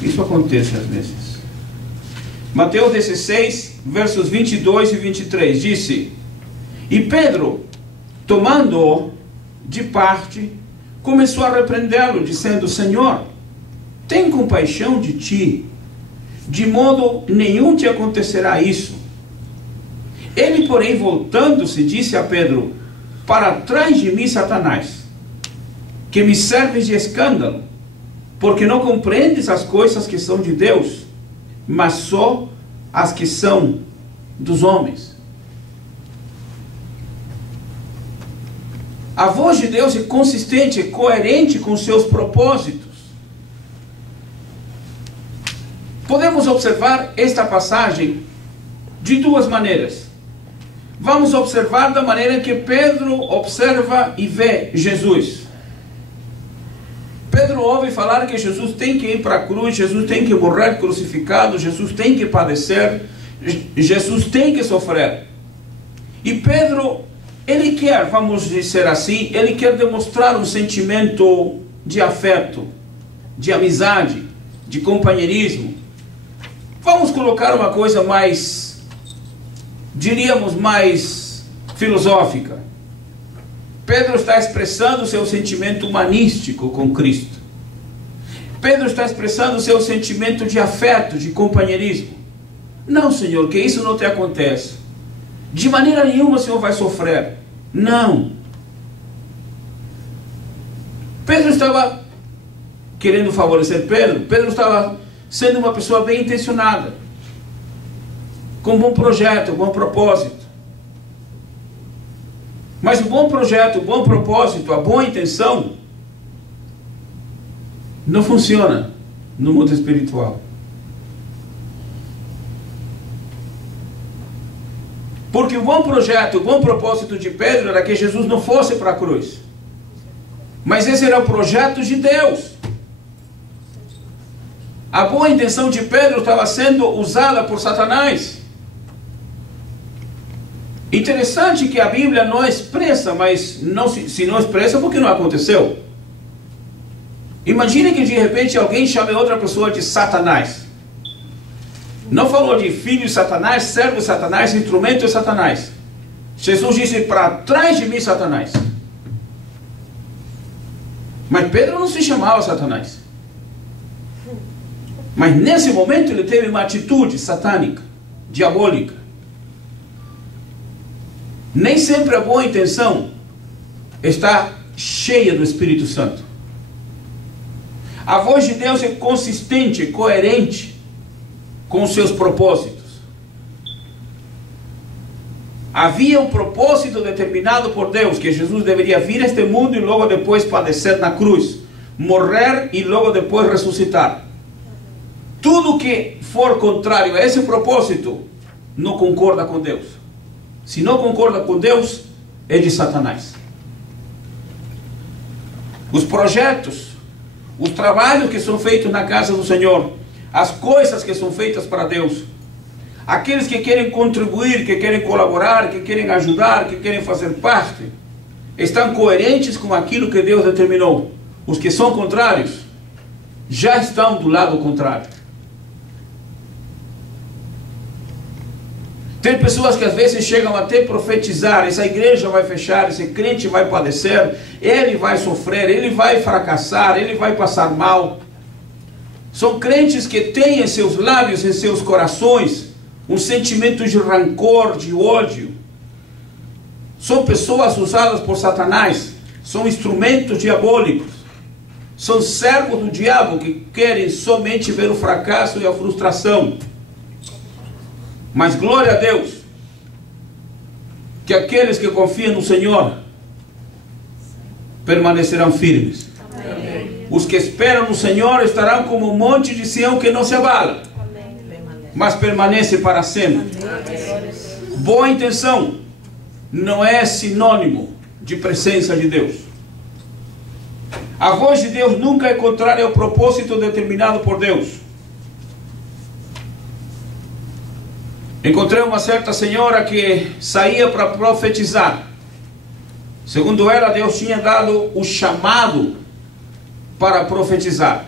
Isso acontece às vezes. Mateus 16, versos 22 e 23, disse: E Pedro, tomando-o de parte, começou a repreendê-lo, dizendo: Senhor, tem compaixão de ti, de modo nenhum te acontecerá isso. Ele, porém, voltando-se, disse a Pedro: Para trás de mim, Satanás, que me serves de escândalo, porque não compreendes as coisas que são de Deus, mas só as que são dos homens. A voz de Deus é consistente, é coerente com seus propósitos. Podemos observar esta passagem de duas maneiras. Vamos observar da maneira que Pedro observa e vê Jesus. Pedro ouve falar que Jesus tem que ir para a cruz, Jesus tem que morrer crucificado, Jesus tem que padecer, Jesus tem que sofrer. E Pedro, ele quer, vamos dizer assim, ele quer demonstrar um sentimento de afeto, de amizade, de companheirismo. Vamos colocar uma coisa mais, diríamos, mais filosófica. Pedro está expressando o seu sentimento humanístico com Cristo. Pedro está expressando o seu sentimento de afeto, de companheirismo. Não, Senhor, que isso não te acontece. De maneira nenhuma o Senhor vai sofrer. Não. Pedro estava querendo favorecer Pedro. Pedro estava sendo uma pessoa bem intencionada, com um bom projeto, um bom propósito. Mas o bom projeto, o bom propósito, a boa intenção não funciona no mundo espiritual. Porque o bom projeto, o bom propósito de Pedro era que Jesus não fosse para a cruz. Mas esse era o projeto de Deus. A boa intenção de Pedro estava sendo usada por Satanás. Interessante que a Bíblia não expressa, mas não, se não expressa porque não aconteceu. Imagine que de repente alguém chame outra pessoa de Satanás. Não falou de filho de Satanás, servo de Satanás, instrumento de Satanás. Jesus disse: para trás de mim, Satanás. Mas Pedro não se chamava Satanás. Mas nesse momento ele teve uma atitude satânica, diabólica. Nem sempre a boa intenção está cheia do Espírito Santo. A voz de Deus é consistente, coerente com os seus propósitos. Havia um propósito determinado por Deus, que Jesus deveria vir a este mundo e logo depois padecer na cruz, morrer e logo depois ressuscitar. Tudo que for contrário a esse propósito não concorda com Deus. Se não concorda com Deus, é de Satanás. Os projetos, os trabalhos que são feitos na casa do Senhor, as coisas que são feitas para Deus, aqueles que querem contribuir, que querem colaborar, que querem ajudar, que querem fazer parte, estão coerentes com aquilo que Deus determinou. Os que são contrários já estão do lado contrário. Tem pessoas que às vezes chegam até profetizar: essa igreja vai fechar, esse crente vai padecer, ele vai sofrer, ele vai fracassar, ele vai passar mal. São crentes que têm em seus lábios, em seus corações, um sentimento de rancor, de ódio. São pessoas usadas por Satanás, são instrumentos diabólicos, são servos do diabo que querem somente ver o fracasso e a frustração. Mas glória a Deus, que aqueles que confiam no Senhor permanecerão firmes. Amém. Os que esperam no Senhor estarão como um monte de Sião que não se abala, mas permanece para sempre. Amém. Boa intenção não é sinônimo de presença de Deus. A voz de Deus nunca é contrária ao propósito determinado por Deus. Encontrei uma certa senhora que saía para profetizar. Segundo ela, Deus tinha dado o chamado para profetizar.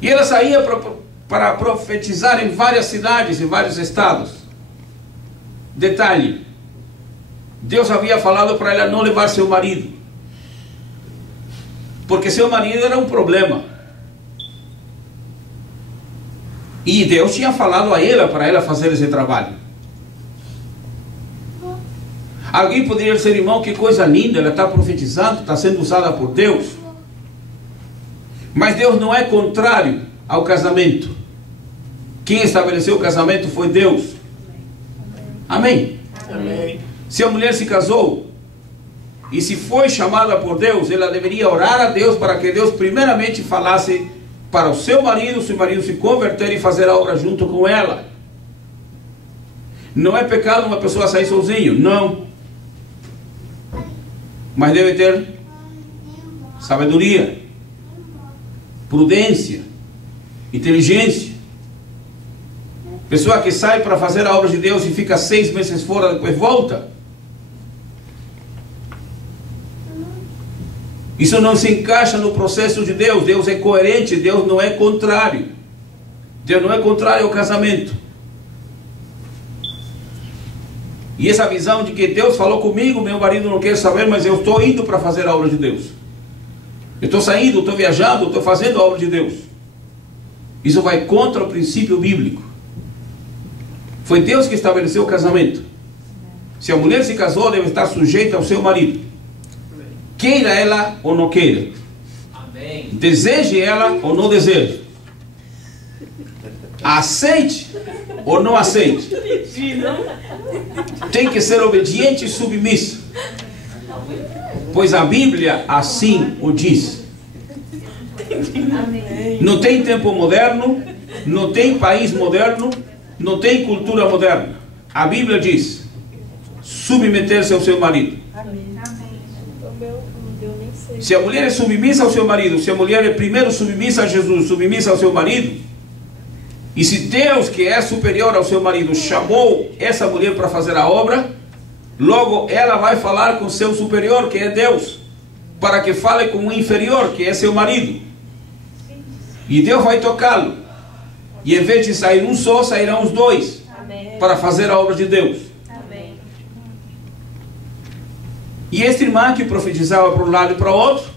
E ela saía para profetizar em várias cidades, em vários estados. Detalhe: Deus havia falado para ela não levar seu marido, porque seu marido era um problema. E Deus tinha falado a ela para ela fazer esse trabalho. Alguém poderia dizer: irmão, que coisa linda, ela está profetizando, está sendo usada por Deus. Mas Deus não é contrário ao casamento. Quem estabeleceu o casamento foi Deus. Amém? Amém. Se a mulher se casou e se foi chamada por Deus, ela deveria orar a Deus para que Deus primeiramente falasse para o seu marido se converter e fazer a obra junto com ela. Não é pecado uma pessoa sair sozinho, não. Mas deve ter sabedoria, prudência, inteligência. Pessoa que sai para fazer a obra de Deus e fica 6 meses fora, depois volta. Isso não se encaixa no processo de Deus. Deus é coerente, Deus não é contrário. Deus não é contrário ao casamento. E essa visão de que Deus falou comigo, meu marido não quer saber, mas eu estou indo para fazer a obra de Deus. Eu estou saindo, estou viajando, estou fazendo a obra de Deus. Isso vai contra o princípio bíblico. Foi Deus que estabeleceu o casamento. Se a mulher se casou, deve estar sujeita ao seu marido. Queira ela ou não queira. Amém. Deseje ela ou não deseje. Aceite ou não aceite. Tem que ser obediente e submissa. Pois a Bíblia assim o diz. Não tem tempo moderno, não tem país moderno, não tem cultura moderna. A Bíblia diz: submeter-se ao seu marido. Se a mulher é submissa ao seu marido, se a mulher é primeiro submissa a Jesus, submissa ao seu marido, e se Deus, que é superior ao seu marido, chamou essa mulher para fazer a obra, logo ela vai falar com seu superior, que é Deus, para que fale com o inferior, que é seu marido. E Deus vai tocá-lo. E em vez de sair um só, sairão os dois. Amém. Para fazer a obra de Deus. Amém. E esta irmã que profetizava para um lado e para o outro,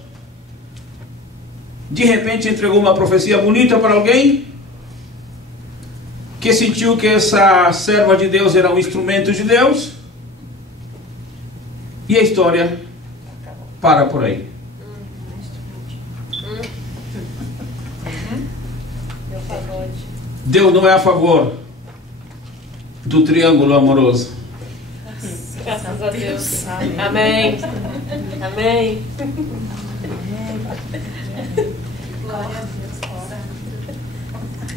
de repente entregou uma profecia bonita para alguém, que sentiu que essa serva de Deus era um instrumento de Deus, e a história para por aí. Deus não é a favor do triângulo amoroso. Graças a Deus. Amém. Amém.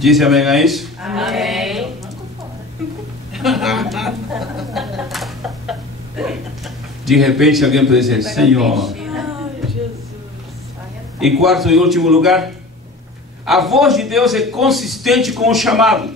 Disse amém a isso? Amém. De repente alguém pode dizer: Senhor. Em quarto e último lugar, a voz de Deus é consistente com o chamado.